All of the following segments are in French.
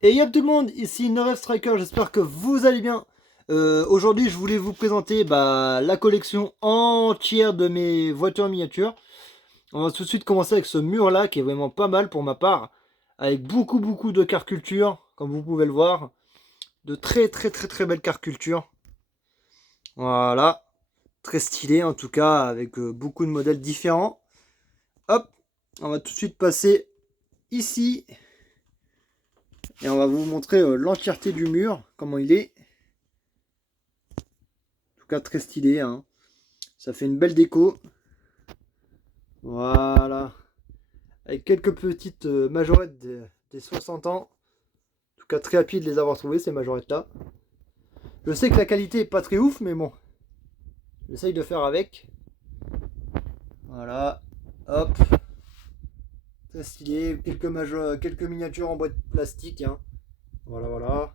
Et y'a tout le monde, ici Norev Striker, j'espère que vous allez bien. Aujourd'hui je voulais vous présenter la collection entière de mes voitures miniatures. On va tout de suite commencer avec ce mur là qui est vraiment pas mal pour ma part. Avec beaucoup de car culture, comme vous pouvez le voir. De très belles car culture. Voilà, très stylé en tout cas, avec beaucoup de modèles différents. Hop, on va tout de suite passer ici. Et on va vous montrer l'entièreté du mur, comment il est. En tout cas très stylé, hein. Ça fait une belle déco. Voilà. Avec quelques petites majorettes des 60 ans. En tout cas très happy de les avoir trouvées ces majorettes là. Je sais que la qualité est pas très ouf, mais bon. J'essaye de faire avec. Voilà. Hop. Très stylé. Quelques miniatures en boîte plastique, hein. Voilà. En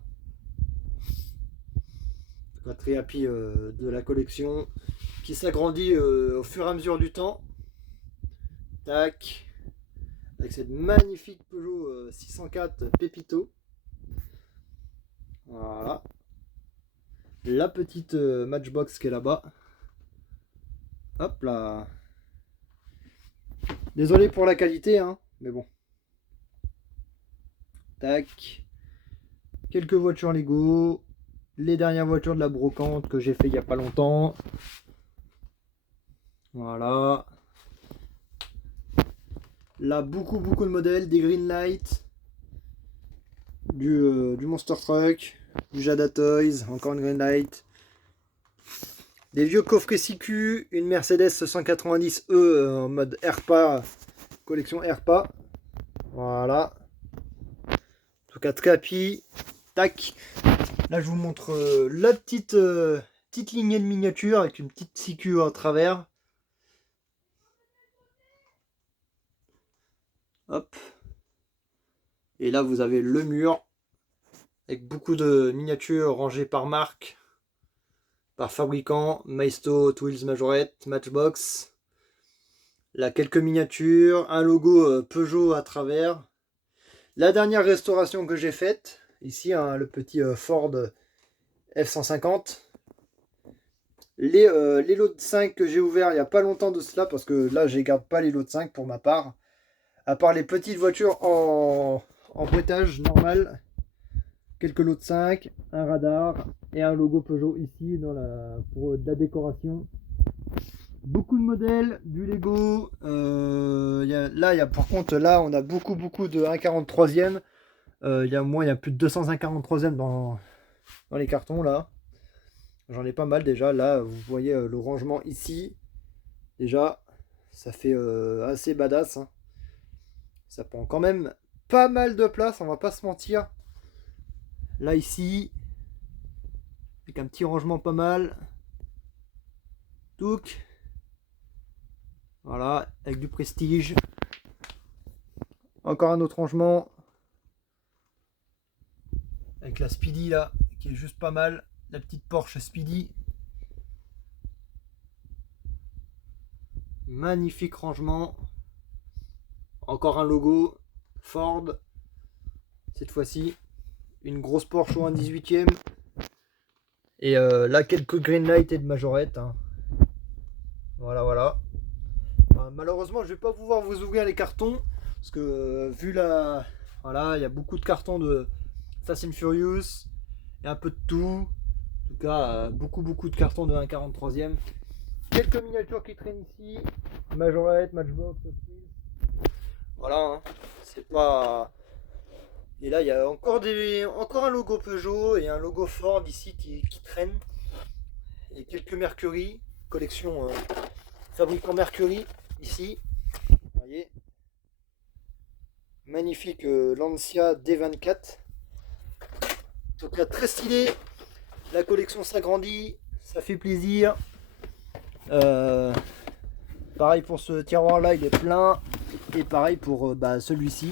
tout cas très happy de la collection. Qui s'agrandit au fur et à mesure du temps. Tac. Avec cette magnifique Peugeot 604 Pépito. Voilà. La petite Matchbox qui est là-bas. Hop là. Désolé pour la qualité, hein, mais bon. Tac. Quelques voitures Lego. Les dernières voitures de la brocante que j'ai fait il n'y a pas longtemps. Voilà. Là, beaucoup de modèles. Des Greenlight. Du Monster Truck. Du Jada Toys. Encore une Greenlight. Des vieux coffrets CQ, une Mercedes 190E en mode RPA, collection RPA. Voilà. En tout cas, très happy. Tac. Là, je vous montre la petite lignée de miniature avec une petite CQ à travers. Hop. Et là, vous avez le mur avec beaucoup de miniatures rangées par marque, par fabricant, Maisto, Twills Majorette, Matchbox. Là, quelques miniatures, un logo Peugeot à travers. La dernière restauration que j'ai faite, ici, hein, le petit Ford F-150. Les lots de 5 que j'ai ouverts il n'y a pas longtemps de cela, parce que là, je ne garde pas les lots de 5 pour ma part. À part les petites voitures en bruitage normal. Quelques lots de 5, un radar et un logo Peugeot ici pour de la décoration. Beaucoup de modèles, du Lego. Par contre, là, on a beaucoup de 1,43e. Il y a plus de 200 1,43e dans les cartons là. J'en ai pas mal déjà. Là, vous voyez le rangement ici. Déjà, ça fait assez badass, hein. Ça prend quand même pas mal de place, on va pas se mentir. Là, ici, avec un petit rangement pas mal. Touc. Voilà, avec du prestige. Encore un autre rangement. Avec la Speedy là, qui est juste pas mal. La petite Porsche Speedy. Magnifique rangement. Encore un logo Ford. Cette fois-ci, une grosse Porsche au 1,18e. Et là, quelques Greenlight et de Majorette, hein. Voilà. Malheureusement, je vais pas pouvoir vous ouvrir les cartons. Parce que Voilà, il y a beaucoup de cartons de Fast and Furious. Et un peu de tout. En tout cas, beaucoup de cartons de 1,43e. Quelques miniatures qui traînent ici. Majorette, Matchbox, voilà, hein. C'est pas. Et là, il y a encore un logo Peugeot et un logo Ford ici qui traîne. Et quelques Mercury, collection fabricant Mercury ici. Vous voyez. Magnifique Lancia D24. Donc là, très stylé. La collection s'agrandit, ça fait plaisir. Euh, Pareil pour ce tiroir là, il est plein. Et pareil pour celui-ci.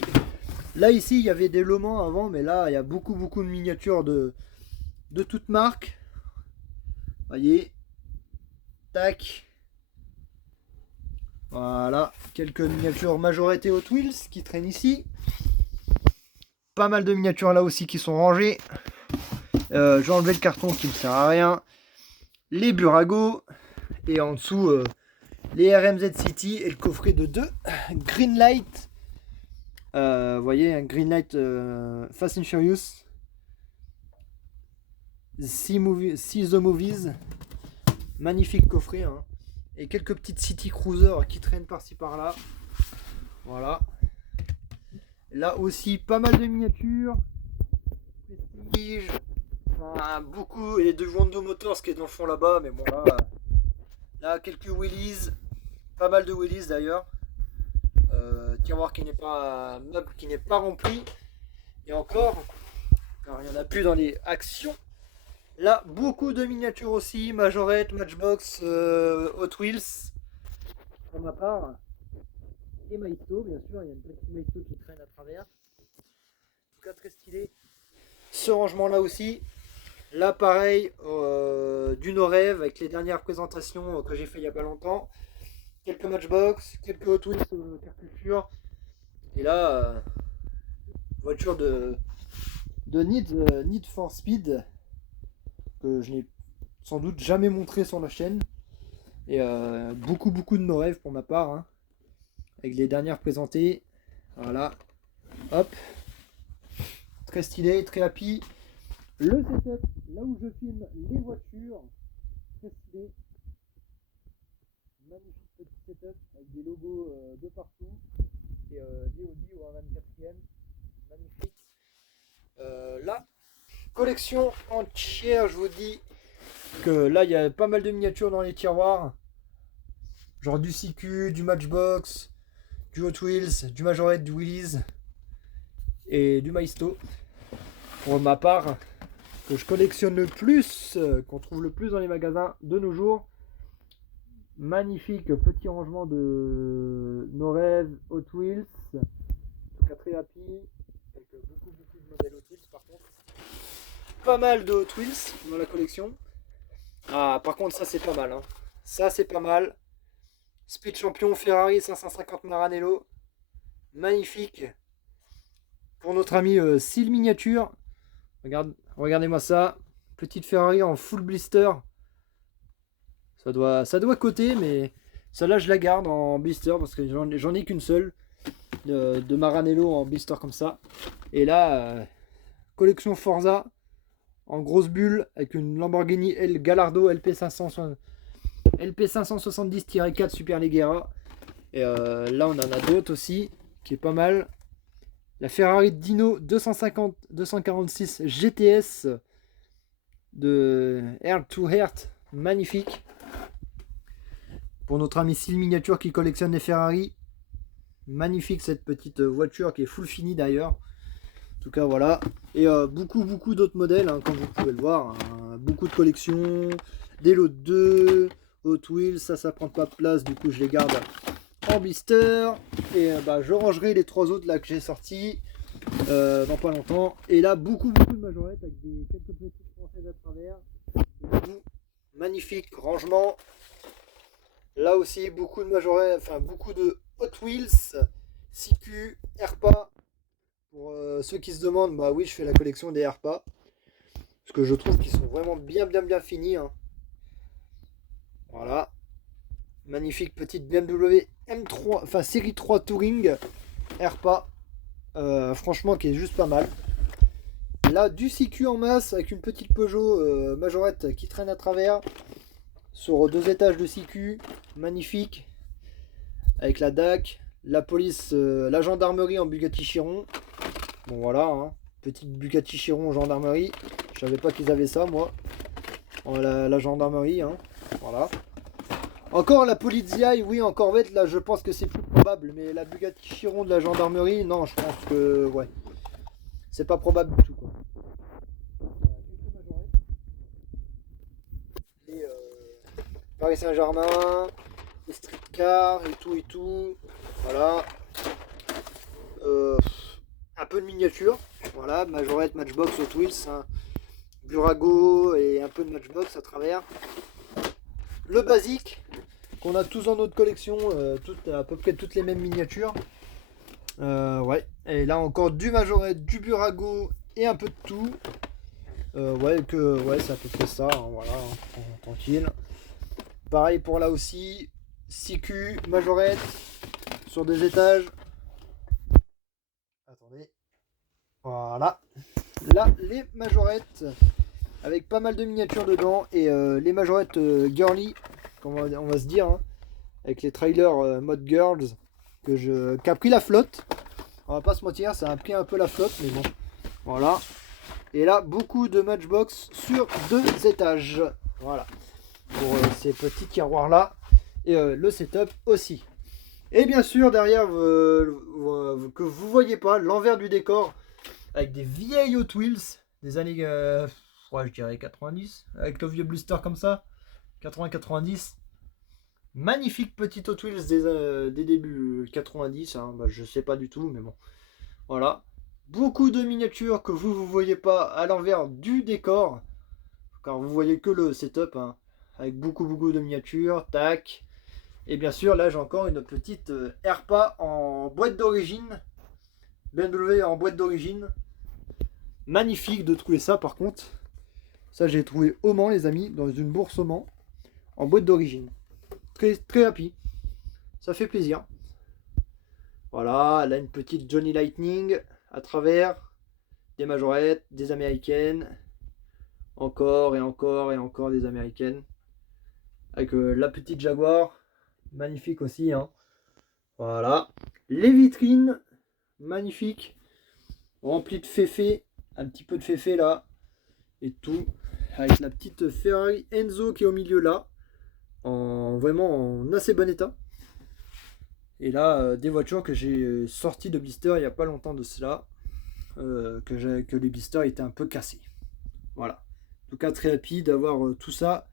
Là ici il y avait des Le Mans avant, mais là il y a beaucoup de miniatures de toutes marques. Voyez. Tac. Voilà. Quelques miniatures Majorette et Hot Wheels qui traînent ici. pas mal de miniatures là aussi qui sont rangées. J'ai enlevé le carton qui ne sert à rien. Les Burago. Et en dessous, les RMZ City et le coffret de 2 Greenlight. Vous voyez, un Greenlight Fast and Furious. See the Movies. Magnifique coffret. Hein. Et quelques petites City Cruiser qui traînent par-ci par-là. Voilà. Là aussi, pas mal de miniatures. Prestige. Enfin, beaucoup. Et de Wando Motors qui est dans le fond là-bas. Mais bon, là, quelques Willys. Pas mal de Willys d'ailleurs. Tiroir qui n'est pas meuble, qui n'est pas rempli. Et encore, car il n'y en a plus dans les actions. Là, beaucoup de miniatures aussi. Majorette, Matchbox, Hot Wheels. Pour ma part. Et Maisto, bien sûr. Il y a une petite Maisto qui traîne à travers. En tout cas, très stylé. Ce rangement là aussi. Là, pareil, du No Rêve avec les dernières présentations que j'ai fait il y a pas longtemps. Quelques Matchbox, quelques Hot Wheels Car Culture. Et là, voiture de Need for Speed que je n'ai sans doute jamais montré sur la chaîne. Et beaucoup de No Rêve pour ma part. Hein, avec les dernières présentées. Voilà. Hop. Très stylé, très happy. Le setup, là où je filme les voitures. Très stylé. Magnifique petit setup avec des logos de partout et des Audi ou un 24e, magnifique. La collection entière, je vous dis que là il y a pas mal de miniatures dans les tiroirs, genre du CQ, du Matchbox, du Hot Wheels, du Majorette, du Willys et du Maisto. Pour ma part, que je collectionne le plus, qu'on trouve le plus dans les magasins de nos jours. Magnifique petit rangement de No Rêve, Hot Wheels. En tout cas très happy. Avec beaucoup de modèles Hot Wheels par contre. Pas mal de Hot Wheels dans la collection. Ah par contre ça c'est pas mal. Hein. Ça c'est pas mal. Speed Champion Ferrari 550 Maranello. Magnifique. Pour notre ami Seal Miniature. Regardez-moi ça. Petite Ferrari en full blister. Ça doit coter, mais celle-là je la garde en blister parce que j'en ai qu'une seule de Maranello en blister comme ça. Et là, collection Forza en grosse bulle avec une Lamborghini Gallardo LP570-4 Superleggera. Et là on en a d'autres aussi qui est pas mal. La Ferrari Dino 246 GTS de Heart to Heart, magnifique. Pour notre ami Seal Miniature qui collectionne les Ferrari. Magnifique cette petite voiture qui est full fini d'ailleurs. En tout cas voilà. Et beaucoup d'autres modèles hein, comme vous pouvez le voir. Hein. Beaucoup de collections. Des lots 2. Hot Wheels. Ça prend pas de place. Du coup je les garde en blister. Et je rangerai les 3 autres là que j'ai sortis dans pas longtemps. Et là beaucoup de majorettes avec quelques petites françaises à travers. Magnifique rangement. Là aussi, beaucoup de majorettes, enfin beaucoup de Hot Wheels, CQ, Airpa. Pour ceux qui se demandent, bah oui, je fais la collection des Airpa. Parce que je trouve qu'ils sont vraiment bien finis. Hein. Voilà. Magnifique petite BMW M3, enfin série 3 Touring Airpa. Franchement, qui est juste pas mal. Là, du CQ en masse avec une petite Peugeot majorette qui traîne à travers. Sur 2 étages de CQ, magnifique, avec la DAC, la police, la gendarmerie en Bugatti Chiron. Bon voilà, hein, petite Bugatti Chiron gendarmerie. Je savais pas qu'ils avaient ça moi. La gendarmerie, hein, voilà. Encore la Polizia, oui, en Corvette, là je pense que c'est plus probable, mais la Bugatti Chiron de la gendarmerie, non, je pense que ouais, c'est pas probable du tout quoi. Paris Saint-Germain, les streetcars et tout, voilà. Un peu de miniature, voilà, Majorette, Matchbox, Hot Wheels, hein. Burago et un peu de Matchbox à travers. Le basique qu'on a tous dans notre collection, à peu près toutes les mêmes miniatures. Ouais, et là encore du Majorette, du Burago et un peu de tout. Ouais, c'est à peu près ça, hein, voilà, hein, tranquille. Pareil pour là aussi, 6Q, Majorette, sur des étages. Attendez, voilà. Là, les Majorettes, avec pas mal de miniatures dedans, et les Majorettes girly, on va se dire, hein, avec les trailers mode girls, qui a pris la flotte. On va pas se mentir, ça a pris un peu la flotte, mais bon, voilà. Et là, beaucoup de Matchbox sur 2 étages. Voilà. Pour ces petits tiroirs là. Et le setup aussi. Et bien sûr, derrière, que vous voyez pas, l'envers du décor. Avec des vieilles Hot Wheels. Des années, ouais, je dirais 90. Avec le vieux blister comme ça. 80-90. Magnifique petite Hot Wheels des débuts 90. Hein. Bah, je sais pas du tout, mais bon. Voilà. Beaucoup de miniatures que vous ne voyez pas à l'envers du décor. Car vous voyez que le setup. Hein, avec beaucoup de miniatures. Tac. Et bien sûr, là j'ai encore une petite Herpa en boîte d'origine. BMW en boîte d'origine. Magnifique de trouver ça par contre. Ça j'ai trouvé au Mans les amis. Dans une bourse au Mans. En boîte d'origine. Très happy. Ça fait plaisir. Voilà, là une petite Johnny Lightning à travers. Des majorettes, des américaines, encore et encore et encore des américaines, avec la petite Jaguar, magnifique aussi, hein. Voilà, les vitrines, magnifiques, remplies de féfé, un petit peu de féfé là, et tout, avec la petite Ferrari Enzo qui est au milieu là, vraiment en assez bon état. Et là, des voitures que j'ai sorties de blister il n'y a pas longtemps de cela, que les blisters étaient un peu cassés. Voilà. En tout cas, très happy d'avoir tout ça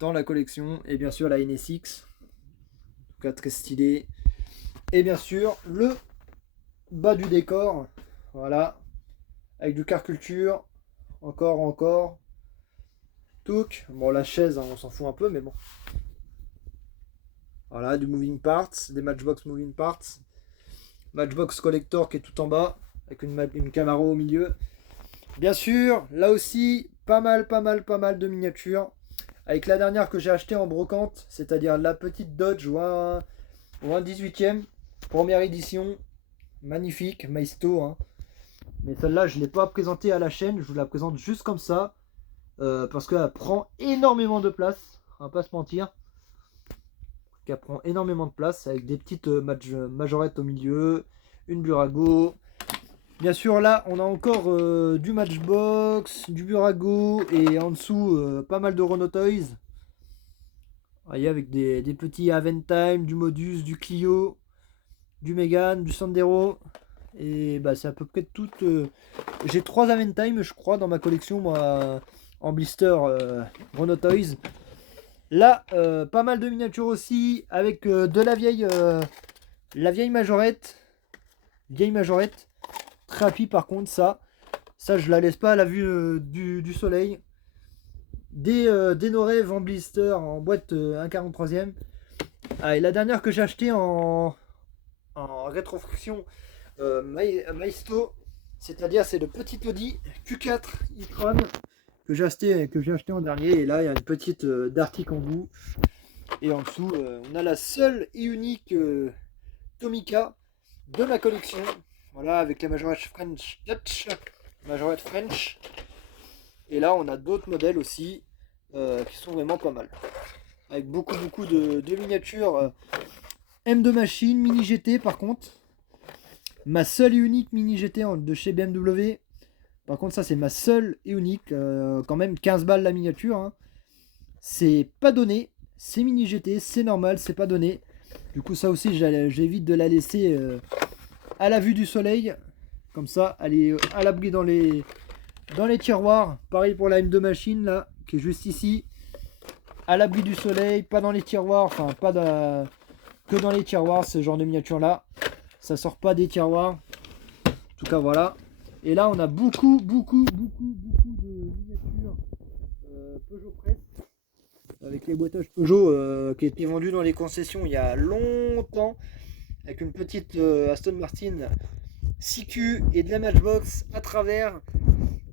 dans la collection. Et bien sûr, la NSX. En tout cas, très stylé. Et bien sûr, le bas du décor. Voilà. Avec du car culture. Encore. Touc. Bon, la chaise, hein, on s'en fout un peu, mais bon. Voilà, du moving parts. Des Matchbox moving parts. Matchbox collector qui est tout en bas. Avec une Camaro au milieu. Bien sûr, là aussi, pas mal de miniatures. Avec la dernière que j'ai achetée en brocante, c'est-à-dire la petite Dodge ou un 18e, première édition, magnifique, Maisto. Hein. Mais celle-là, je ne l'ai pas présentée à la chaîne, je vous la présente juste comme ça, parce qu'elle prend énormément de place, on va pas se mentir. Elle prend énormément de place, avec des petites majorettes au milieu, une Burago. Bien sûr, là, on a encore du Matchbox, du Burago et en dessous, pas mal de Renault Toys. Voyez, avec des petits Aventime, du Modus, du Clio, du Mégane, du Sandero. Et bah, c'est à peu près tout. J'ai 3 Aventime, je crois, dans ma collection, moi, en blister Renault Toys. Là, pas mal de miniatures aussi, avec de la vieille majorette. Vieille majorette. Très happy par contre, ça. Ça, je la laisse pas à la vue du soleil. Des Norev en blister, en boîte 1,43e. Ah, et la dernière que j'ai acheté en rétrofraction Maisto, c'est-à-dire c'est le petit Audi Q4 e-tron que j'ai acheté en dernier. Et là, il y a une petite Darty Kangoo. Et en dessous, on a la seule et unique Tomica de ma collection. Voilà, avec la majorette French Touch, majorette French. Et là, on a d'autres modèles aussi qui sont vraiment pas mal. Avec beaucoup de miniatures M2 Machine, Mini GT par contre. Ma seule et unique Mini GT de chez BMW. Par contre, ça, c'est ma seule et unique. Quand même, 15 balles la miniature. Hein. C'est pas donné. C'est Mini GT, c'est normal, c'est pas donné. Du coup, ça aussi, j'évite de la laisser à la vue du soleil. Comme ça, elle est à l'abri dans les tiroirs. Pareil pour la M2 Machine, là, qui est juste ici. À l'abri du soleil, pas dans les tiroirs. Enfin, que dans les tiroirs, ce genre de miniature-là. Ça sort pas des tiroirs. En tout cas, voilà. Et là, on a beaucoup de miniatures Peugeot Press. Avec les boîtages Peugeot qui étaient vendus dans les concessions il y a longtemps. avec une petite Aston Martin CQ et de la Matchbox à travers.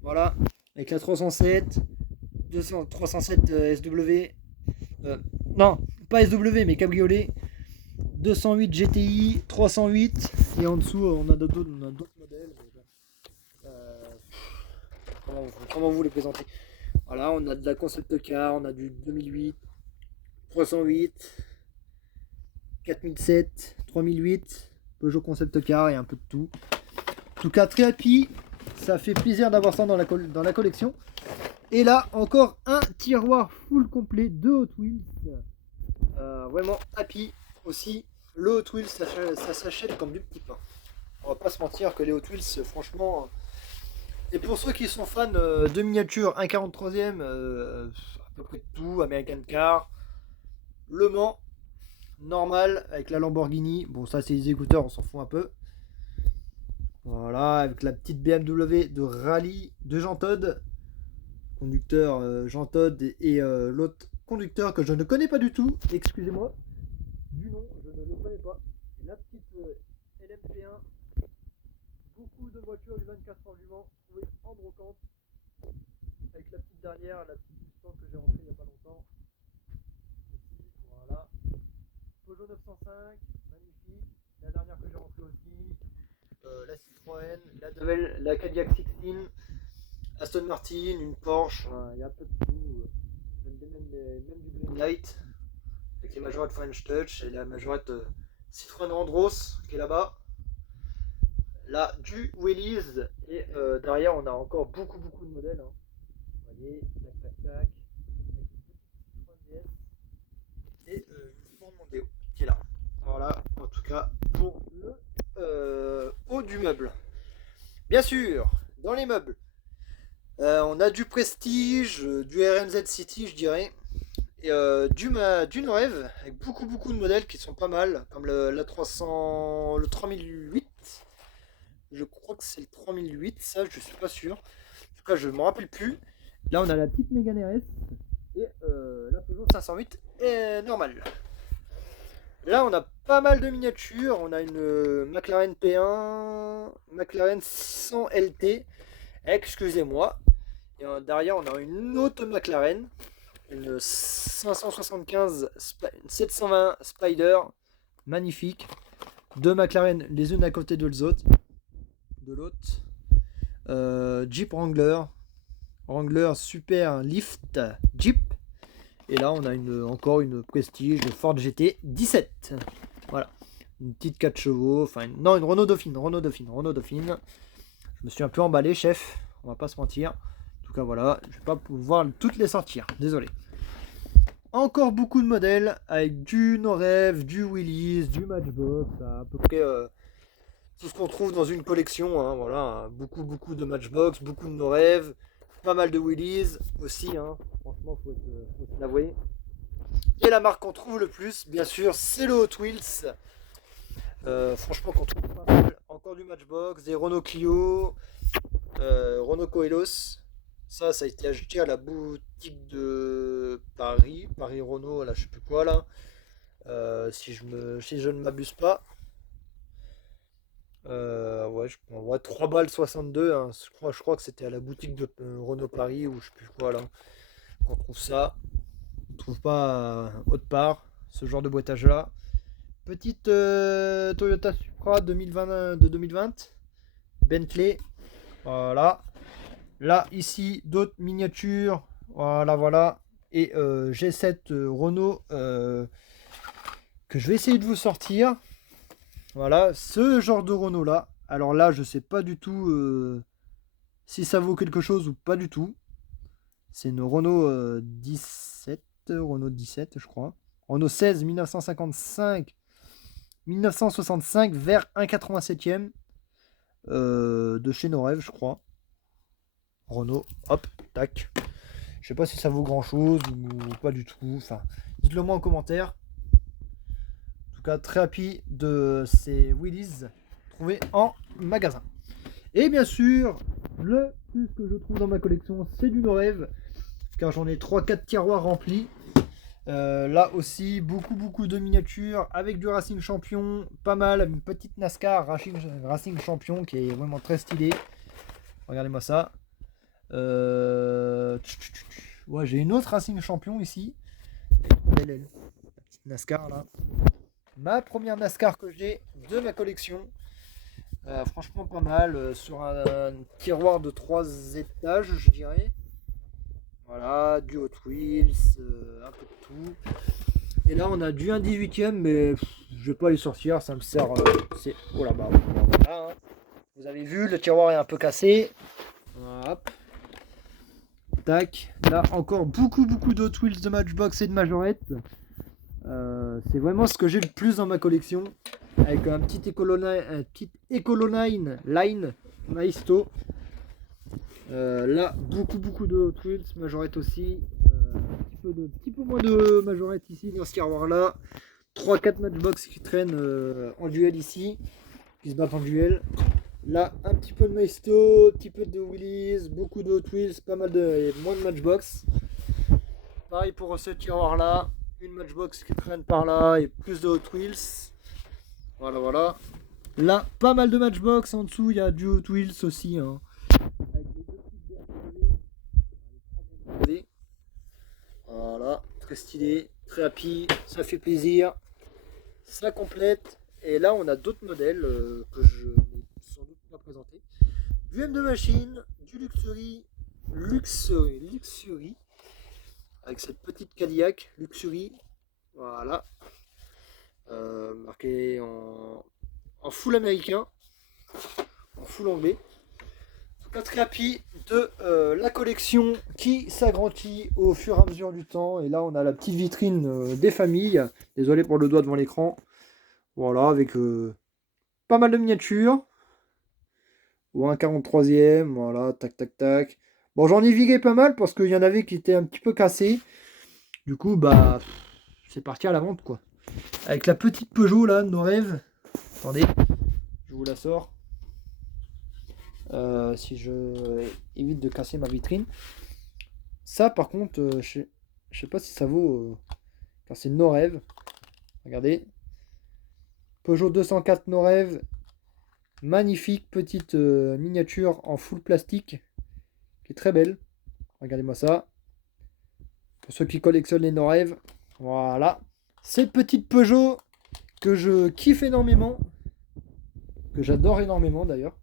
Voilà, avec la 307, 307 SW. Non, pas SW, mais cabriolet. 208 GTI, 308. Et en dessous, on a d'autres modèles. Comment vous les présenter? Voilà, on a de la concept car, on a du 2008, 308, 4007, 3008, Peugeot concept car et un peu de tout. En tout cas, très happy. Ça fait plaisir d'avoir ça dans la collection. Et là, encore un tiroir full complet de Hot Wheels. Vraiment happy aussi. Le Hot Wheels, ça s'achète comme du petit pain. On va pas se mentir que les Hot Wheels, franchement. Et pour ceux qui sont fans de miniatures 1,43e, à peu près de tout, American Car, Le Mans, normal, avec la Lamborghini. Bon, ça, c'est les écouteurs, on s'en fout un peu. Voilà, avec la petite BMW de rallye de Jean Todt. Conducteur Jean Todt et l'autre conducteur que je ne connais pas du tout, excusez-moi. Du nom, je ne le connais pas. La petite LMP1. Beaucoup de voitures du 24 heures du Mans trouvées en brocante. Avec la petite dernière, la petite Mustang que j'ai rentrée il n'y a pas longtemps. Ici, voilà. Peugeot 905, magnifique. La dernière que j'ai rentrée aussi. La Citroën, la Devil, la Cadillac 16, Aston Martin, une Porsche, il y a un peu de tout. Même du Greenlight, avec les majorettes French Touch et la majorette Citroën Andros qui est là-bas. Là, du Willys, et derrière on a encore beaucoup de modèles. Hein. Vous voyez, tac, avec une petite Citroën DS et une Ford Mondeo qui est là. Voilà, en tout cas pour le haut du meuble. Bien sûr, dans les meubles, on a du Prestige, du RMZ City, je dirais, et du Norev, avec beaucoup de modèles qui sont pas mal, comme la 300, le 3008. Je crois que c'est le 3008, ça je suis pas sûr. En tout cas, je me rappelle plus. Là, on a la petite Mégane RS et la Peugeot 508 est normale. Là, on a pas mal de miniatures. On a une McLaren P1, McLaren 600 LT. Excusez-moi. Et derrière, on a une autre McLaren, une 575 720 Spider, magnifique. Deux McLaren, les unes à côté de l'autre. Jeep Wrangler Super Lift Jeep. Et là, on a encore une Prestige Ford GT 17. Voilà. Une petite 4 chevaux. Enfin, non, une Renault Dauphine. Je me suis un peu emballé, chef. On va pas se mentir. En tout cas, voilà. Je vais pas pouvoir toutes les sortir. Désolé. Encore beaucoup de modèles avec du Norev, du Willys, du Matchbox. À peu près tout ce qu'on trouve dans une collection. Hein, voilà. Beaucoup de Matchbox, beaucoup de Norev. Pas mal de Willys aussi. Hein. Franchement, faut l'avouer. Et la marque qu'on trouve le plus, bien sûr, c'est le Hot Wheels. Franchement, qu'on trouve pas mal. Encore du Matchbox, des Renault Clio, Renault Coelos. Ça a été acheté à la boutique de Paris Renault, là, je sais plus quoi là. Si je ne m'abuse pas. Ouais, on voit 3 balles 62. Hein. Je crois que c'était à la boutique de Renault Paris ou je sais plus quoi là. On trouve ça. On trouve pas autre part ce genre de boîtage là. Petite Toyota Supra 2020, de 2020. Bentley. Voilà. Là, ici, d'autres miniatures. Voilà. Et G7 Renault que je vais essayer de vous sortir. Voilà, ce genre de Renault là. Alors là, je sais pas du tout si ça vaut quelque chose ou pas du tout. C'est une Renault 17, je crois. Renault 16 1965 vers 1,87e de chez Norev, je crois. Renault, hop, tac. Je sais pas si ça vaut grand chose ou pas du tout. Enfin, dites-le moi en commentaire. En tout cas, très happy de ces Willys trouvés en magasin. Et bien sûr, le plus que je trouve dans ma collection, c'est du Norev. Car j'en ai 3-4 tiroirs remplis. Là aussi, beaucoup de miniatures avec du Racing Champion, pas mal, une petite NASCAR Racing Champion qui est vraiment très stylé. Regardez-moi ça. Ouais, j'ai une autre Racing Champion ici. Elle, la petite NASCAR là. Ma première NASCAR que j'ai de ma collection. Franchement pas mal, sur un tiroir de 3 étages, je dirais. Voilà, du Hot Wheels, un peu de tout. Et là, on a du 1/18e, mais je vais pas les sortir, ça me sert. C'est. Oh là bas, voilà, hein. Vous avez vu, le tiroir est un peu cassé. Hop. Tac. Là, encore beaucoup de Hot Wheels de Matchbox et de Majorette. C'est vraiment ce que j'ai le plus dans ma collection. Avec un petit Econoline Line Maisto. Là, beaucoup de Hot Wheels, Majorette aussi. Petit peu moins de Majorette ici dans ce tiroir là. 3-4 Matchbox qui traînent en duel ici, qui se battent en duel. Là, un petit peu de Maisto, un petit peu de Willis, beaucoup de Hot Wheels, pas mal de moins de Matchbox. Pareil pour ce tiroir là, une Matchbox qui traîne par là et plus de Hot Wheels. Voilà. Là, pas mal de Matchbox. En dessous, il y a du Hot Wheels aussi. Hein. Avec les deux petites BRTV. Voilà, très stylé, très happy, ça fait plaisir. Ça complète. Et là, on a d'autres modèles que je n'ai sans doute pas présentés. Du M2 Machine, du Luxury, avec cette petite Cadillac Luxury. Voilà. Marqué en full américain, en full anglais. En tout cas, très happy de la collection qui s'agrandit au fur et à mesure du temps. Et là, on a la petite vitrine des familles. Désolé pour le doigt devant l'écran. Voilà, avec pas mal de miniatures. Ou un 43e, voilà, tac. Bon, j'en ai vigué pas mal parce qu'il y en avait qui étaient un petit peu cassés. Du coup, bah, c'est parti à la vente, quoi. Avec la petite Peugeot, là, de nos rêves. Attendez, je vous la sors. Si je évite de casser ma vitrine. Ça, par contre, je sais pas si ça vaut... car c'est nos rêves. Regardez. Peugeot 204 nos rêves. Magnifique petite miniature en full plastique. Qui est très belle. Regardez-moi ça. Pour ceux qui collectionnent les no rêves. Voilà. Cette petite Peugeot que je kiffe énormément. Que j'adore énormément d'ailleurs.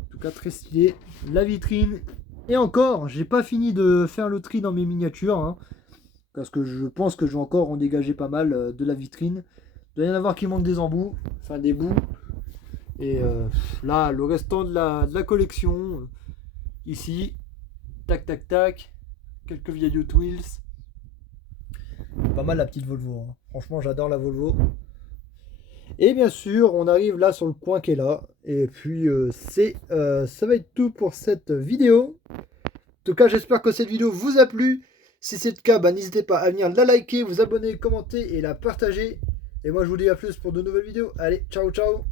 En tout cas, très stylé. La vitrine. Et encore, j'ai pas fini de faire le tri dans mes miniatures. Hein, parce que je pense que je vais encore en dégager pas mal de la vitrine. Il doit y en avoir qui manquent des embouts. Enfin, des bouts. Et là, le restant de la collection. Ici. Tac. Quelques vieilles Hot Wheels. Pas mal la petite Volvo. Hein. Franchement, j'adore la Volvo. Et bien sûr, on arrive là sur le coin qui est là. Et puis, ça va être tout pour cette vidéo. En tout cas, j'espère que cette vidéo vous a plu. Si c'est le cas, bah, n'hésitez pas à venir la liker, vous abonner, commenter et la partager. Et moi, je vous dis à plus pour de nouvelles vidéos. Allez, ciao.